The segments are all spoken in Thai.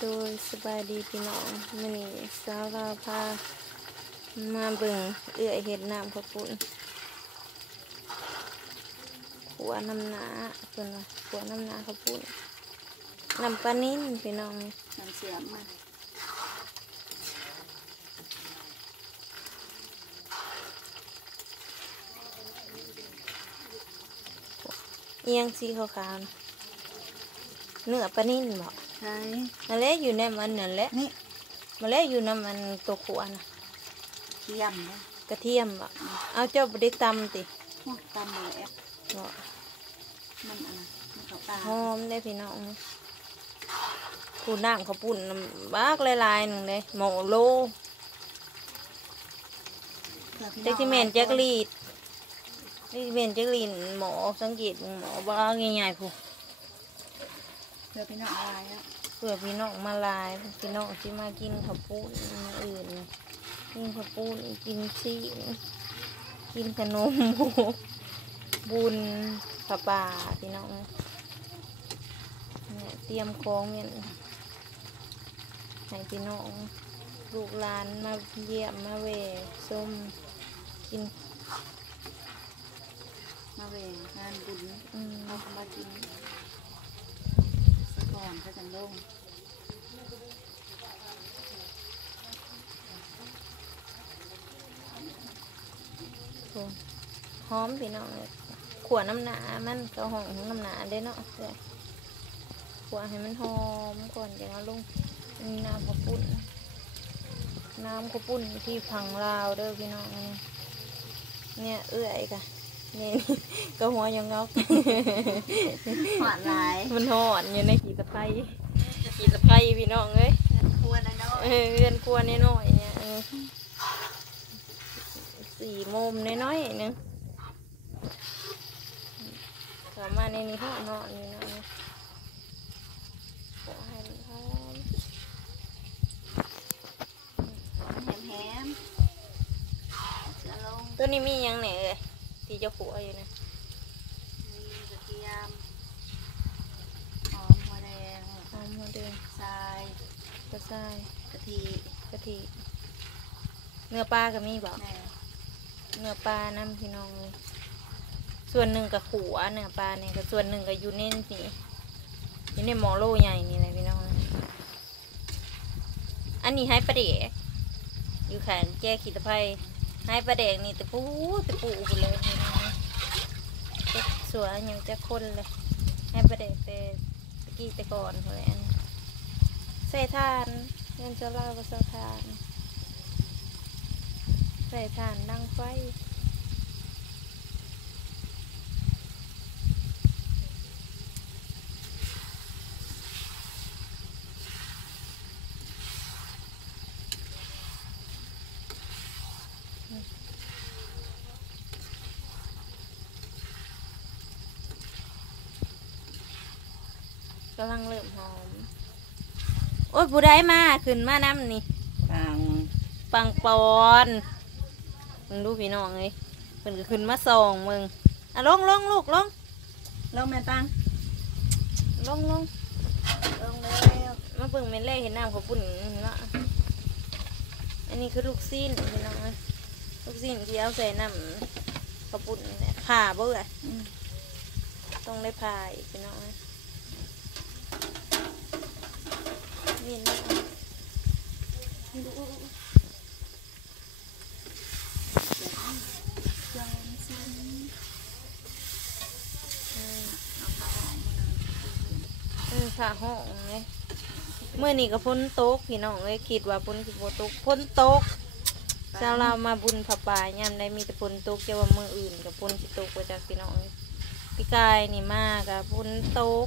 โดยสบายดีพี่น้องมื้อนี้สาวลาวพามาเบิ่งเอื้อยเฮ็ดน้ำข้าวปุ้นขัวน้ำหนาเพิ่นว่าขัวน้ำหนาข้าวปุ้นน้ำปลานิ่นพี่น้อง น้ำเสียมมาเอียงสีขาวๆเนื้อปลานิ่นบ่ ใช่ นั่นแหละอยู่ในมันนั่นแหละ นี่ มาแล้วอยู่น้ำมันตัวขัวน่ะ เทียมนะ กระเทียมบ่เอาเจ้าบ่ได้ตำติ พวกตำเลยแอป บ่ มันอะไรมันเขาตา หอมได้พี่น้องกูน้ำข้าวปุ้นน้ำบากหลายๆหนึ่งเลยหมอโลเด็กที่เมนแจ็คลีดเด็กที่เมนแจ็คลีดหมอสังเกตหมอบ้าง่ายๆผู้ เพื่อพี่น้องอะไรอ่ะ เพื่อพี่น้องมาลายพี่น้องที่มากินข้าวปุ้นอื่นกินข้าวปุ้นกินซีกินขนมบุญผ้าป่าพี่น้องเนี่ยเตรียมของเนี่ยให้พี่น้องลูกหลานมาเยี่ยมมาเวส้มกิน มาเวงานบุญเอาเข้ามากินสะก่อนก็จะลง หอมพี่น้องเลยขวดน้ำหนามันก็หอมน้ำหนาได้เนาะเลยขวดให้มันหอมก่อนจะเอาลงน้ำข้าวปุ้นน้ำข้าวปุ้นที่พังลาวเด้อพี่น้องเนี่ยเอื้อยกะนี่ก็หัวยังงอก หวานหลาย มันหอนอยู่ในขีตะไคร้พี่น้องเอ้ย ควรนะเนาะ เรือนครัวน้อยๆเนี่ย4 โมงน้อยๆนึงสามารถในนี้เขานอนอยู่นะขอให้มันหอม แฮมเสือลง ตัวนี้มียังไหนเลยที่เจะขัวอยู่นะ มีกระเทียมหอมหัวแดง หอมหัวเดือ ทราย กระชาย กะทิ กะทิเนื้อปลาก็มีบอก แม่ เนื้อปลาน้ำพี่น้องเลยส่วนหนึ่งกับขัวเนื้อปลาเนี่ยกับส่วนหนึ่งกับยูเน่นนี่อยู่ในหม้อโล่ใหญ่นี่เลยพี่น้องอันนี้ให้ประเดกอยู่แขนแก้ขีดตะไคร้ให้ประเดกนี่ตะปูไปเลยพี่น้องจะสวยอย่างจะคนเลยให้ประเดกแต่ตะกี้แต่ก่อนเลยอันใส่ทานเงินจะเล่าว่าใส่ทานใส่ทานดังไฟกำลังเริ่มหอมโอ้ยผู้ใดมาขึ้นมาน้ำนี่ ปังปอนมึงดูพี่น้องเลยเพิ่นก็ขึ้นมาส่องมึงอ่ะลงลูกลง ลงแม่ตัง ลง ลงแล้ว มาเบิ่งเม็ดแรกเห็นน้ำเขาปุ่นเนาะอันนี้คือลูกซีนพี่น้องเอ้ยลูกซีนที่เอาใส่น้ำเขาปุ่นเนี่ยผ่าเบื่อต้องได้ผ่าอีกพี่น้องเอ้ยนี่นะผ่าห้องเลยเมื่อนี้ก็พ้นโต๊ะพี่น้องเลยคิดว่าพ้นสิบโต๊ะพ้นโต๊ะชาวเรามาบุญผับป่ายามได้มีแต่พ้นโต๊ะจะว่ามืออื่นกับพ้นสิโต๊ะมาจากพี่น้องเลยพี่กายนี่มากกับพ้นโต๊ะ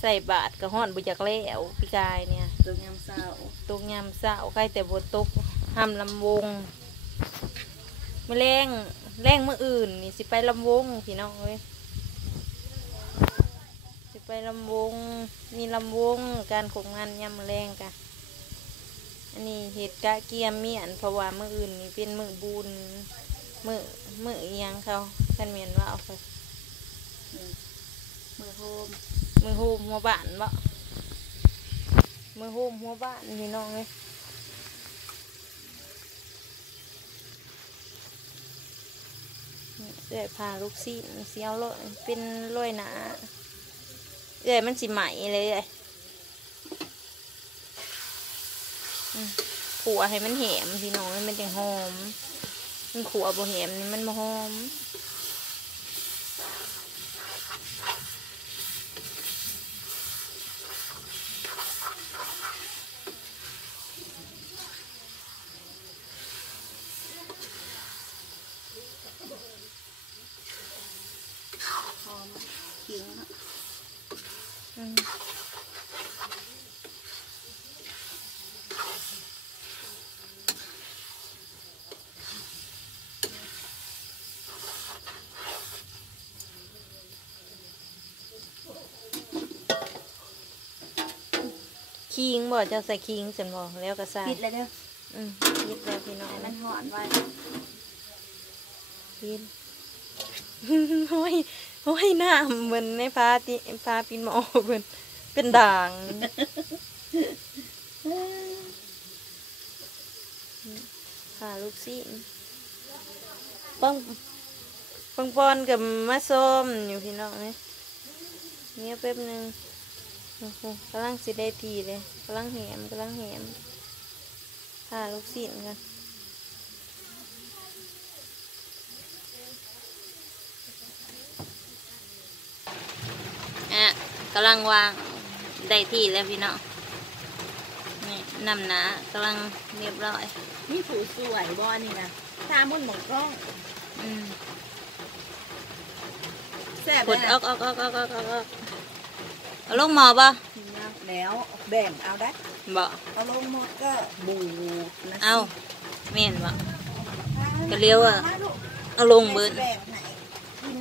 ใส่บาทกับห่อนบุจักเล้วพี่กายเนี่ย ตัวยำเศร้า โต๊ะยำเศร้าใครแต่บนโต๊ะห้ามลำวงมาแรงมืออื่นนี่สิไปลำวงพี่น้องเลยไปลำวงมีลำวงการขงงานยำแรงกันอันนี้เห็ดกะเกียมเมียนเพราะว่ามืออื่นนี่เป็นมือบุญมือยังเขาท่านเมียนว่าเอาไป มือโฮม มือโฮมหัวบ้านบ่ ม มือโฮมหัวบ้านพี่น้องเลยเอื้อยพาลูกซีนเสียวโลเป็นลอยหนาเอื้อยมันสิไหมเลยขัวให้มันแหมพี่น้องมันจังหอมมันขัวบ่แหมนี่มันบ่หอมขิง คิงบ่เจ้าใส่คิงจันบ่แล้วก็ใส่ ปิดเลยเด้อ คิดแล้วพี่น้อง ให้มันหอนไว้ คิด ห้อยหน้าเหมือนในพาปินหมอเป็นด่างค่ะลูกซีนปังปอนกับมะส้มอยู่พี่น้องเนี่ยแป๊บนึงกำลังสิได้ทีเลยกำลังแหมค่ะลูกซีนกันกำลังวางได้ที่แล้วพี่น้องนี่น้ำหนากำลังเรียบร้อย นี่ผูสวยบ่นี่นะตามุ่นหมองกล้องแซ่บ กด เลย อ นะ อกเอาลงหมอป่ะ แล้วแบ่งเอาได้ บ่ เอาลงหมดก็บูดนะ เอาแม่นบ่ก็เลี้ยวเอาลงเบิ้ล แบ่งไหนกิน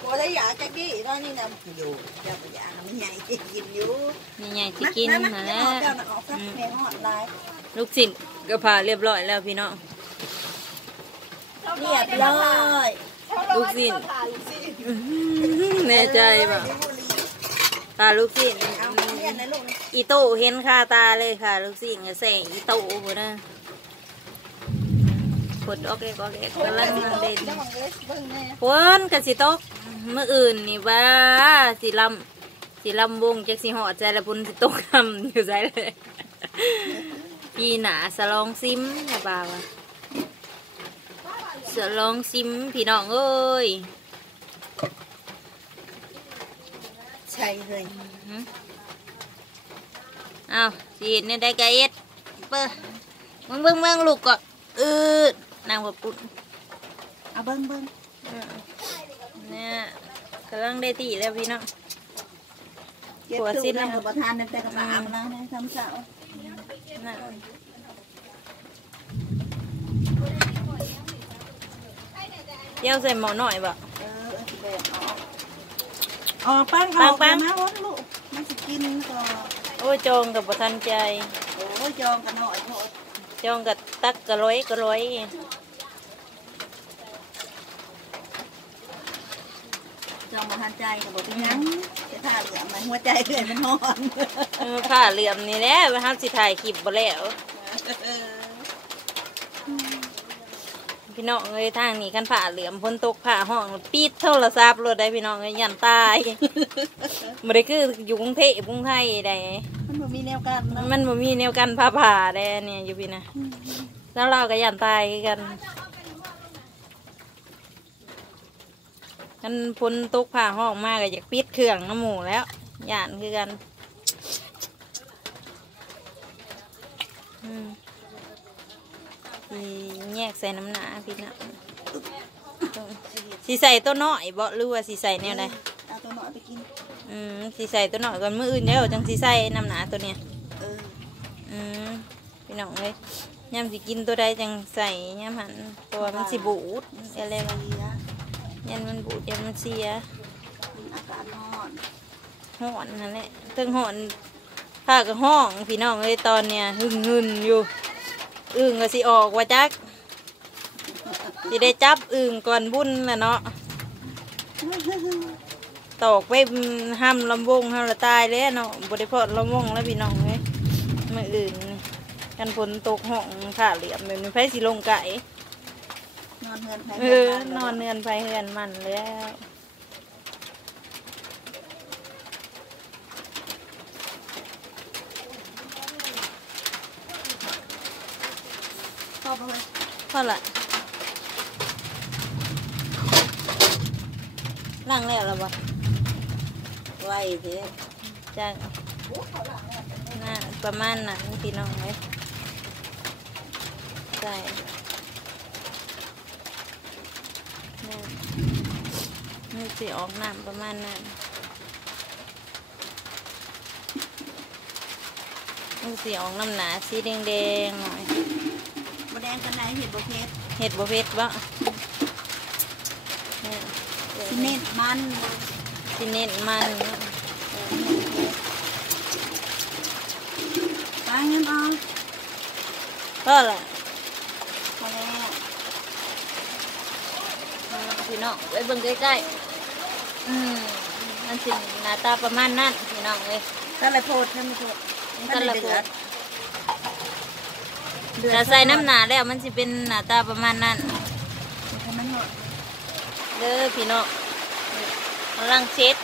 โอ้ได้อยากจะกี้ตอนนี้นะอยู่อยากอยากมันใหญ่กินอยู่ นี่ไงที่กิน นะ นั่นแห แล้ ละ วออกสักแม่หอดลาย ลูกศิษย์ก็พาเรียบร้อยแล้วพี่น้อง เรียบร้อย ลูกศิษย์แน่ใจป่ะพาลูกศิษย์ เอาเรียนนะลูก อีโต้เห็นคาตาเลยค่ะลูกศิษย์ก็แสงอีโต้หมดนะกดออกเล็กกำลังเด่นฝนกับสิตกเมื่ออื่นนี่ว่าสิลำวงจากสิหอดใจละพุ่นสิตกคำอยู่ใจเลยปีหนาสลองซิมนะบ่าวสลองซิมพี่น้องเอ้ย ใช่เลย อ้าวสิเนี่ยได้กะเอ็ดเปิ้ลเบิ่งลูกก็นางแบบปุ่น เอาเบิ้งเนี่ยกำลังได้ตีแล้วพี่น้อง เก็บตู้น้ำกับประทานในแต่กระป๋ามาแล้วนะทำเสา เดี๋ยวใส่หมอหน่อยบ่ แบ่งออกปั้นเขาปั้นมาวัดลูกมันจะกินก็ โอ้ยจองกับประทันใจ โอ้ยจองกันหน่อยโทษ จองกับตักกระร้อยจองประทานใจกับบอกยังจะท่าเหลือมันหัวใจเกิดมันนอน ผ้าเหลื่อมนี่แหละว่าห้ามสิถ่ายคลิปบ่แล้วพี่น้องเอ้ยทางนี้กันผ้าเหลื่อมพ้นตกผ้าห้องปิดโทรศัพท์รถได้พี่น้องเอ้ยยันตายบ่ได้คืออยู่กรุงเทพกรุงไทยได้ มันบ่มีแนวกันเนาะ มันบ่มีแนวกันผ่าได้เนี่ยอยู่พี่นะแล้วเราก็ยันตายกันกันพ้นตกผ้าห้องมากก็อยากปิดเครื่องน้ำหมูแล้วย่านคือกันแยกใส่น้ำหนาพี่นะสีใส่ตัวน้อยบ่หรือว่าสีใส่แนวใด เอาตัวหน่อยไปกิน สีใส่ตัวน้อยก่อนมื้ออื่นเดี๋ยวจังสีใส่น้ำหนาตัวเนี้ย พี่น้องเลยยำสิกินตัวใดจังใส่ยำหันตัวมันสิบูดอะไรวะยันมันบูดยันมันเสีย อากาศร้อน ห่อนนั่นแหละตึงห่อนผ้ากับห้องพี่น้องเลยตอนเนี้ยหึ่งอยู่อึ่งก็สิออกว่าจักสิได้จับอึ่งก่อนบุญแหละเนาะตอกไปห้ามลำวงห้ามละตายเลยเนาะบริพอดลำวงแล้วพี่น้องเลย มื้ออื่นกันฝนตกห้องผ้าเหลี่ยมแบบนี้ไผสิลงไก่ นอนเฮือนไผ นอนเนือนไผเฮือนมันแล้ว พ่อบ่เฮ้ย พอละล้างแล้วล่ะบ่ ไว้เด้ จังน่าประมาณนั้นพี่น้องเอ้ยใส่นี่สิออกน้ำประมาณนั้นนี่สิออกน้ำหนาสีแดงๆหน่อย บ่แดงกันไหนเห็ดบ่เผ็ด เห็ดบ่เผ็ดบ่เนี่ย สิเน็ตมัน สิเน้นมัน ตาเงินเอา ก็ละ พอแล้ว พี่น้องไปเบิ่งใกล้ๆมันสิหน้าตาประมาณนั้นพี่น้องเลย ก็เลยโพดให้มันโพด ก็ละพูดถ้าใส่น้ำหนาแล้วมันสิเป็นหน้าตาประมาณนั้น ให้มันหมด เด้อพี่น้องกำลังเช็ด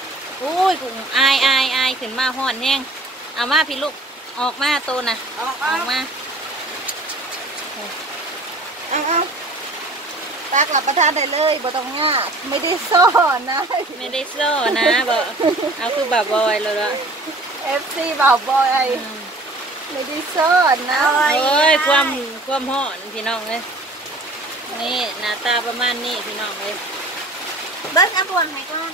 อุ้ยกุ้งอายขึ้นมาห่อนแห้งเอามาพี่ลูกออกมาโตน่ะ ออก ออกมา เอาตักรับประทานได้เลยบ่ต้องยากไม่ได้ซ่อนนะ ไม่ได้โซ่นะบอกเอาคือแบบบอยเลยละ FC บ่าวบอยไม่ได้ซ่อนนะ โอ้ยความห่อนพี่น้องเลยนี่หน้าตาประมาณนี้พี่น้องเลย เบิ้งอับบวนให้ก่อน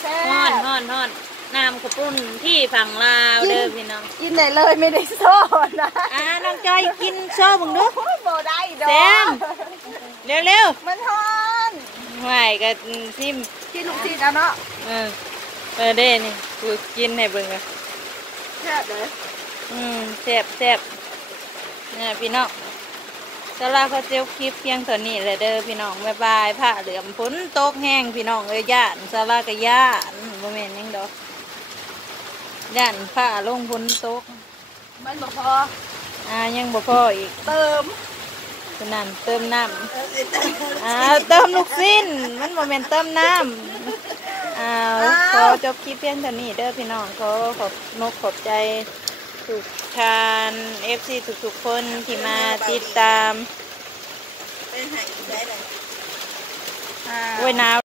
แซ่ ห่อน บ ห่อนห่อนน้ำกระปุ้นที่ฝั่งลาวเด้อพี่น้อง กินได้เลยไม่ได้ซ่อนนะ น้องจอยกินโซ่บึงดู โอ้ยบ่ได้ดอก แซม เร็ว มันฮ้อน ๆไหวกับซิม กินลูกชิ้นเอาเนาะ เด้นี่กูกินให้เบิ่งอ่ะ แซ่บเลย แซ่บเนี่ยพี่น้องสลาเขาเจียวคลิปเพียงเท่านี้เลยเด้อพี่น้องบ๊ายบายผ้าเหลือมฝนตกแห้งพี่น้องเอ้ยย่านสลากะย่านบ่แม่นหยังดอกย่านผ้าลงฝนตก มันบ่พอ ยังบ่พออีก เติม ฉะนั้นเติมน้ำเติมลูกสิ้นมันบ่แม่นเติมน้ำขอจบคลิปเพียงเท่านี้เด้อพี่น้องขอบใจทุกท่าน FC ทุกๆคนที่มาติดตาม เป็นไห้ได้เลย โอ้ยหนาว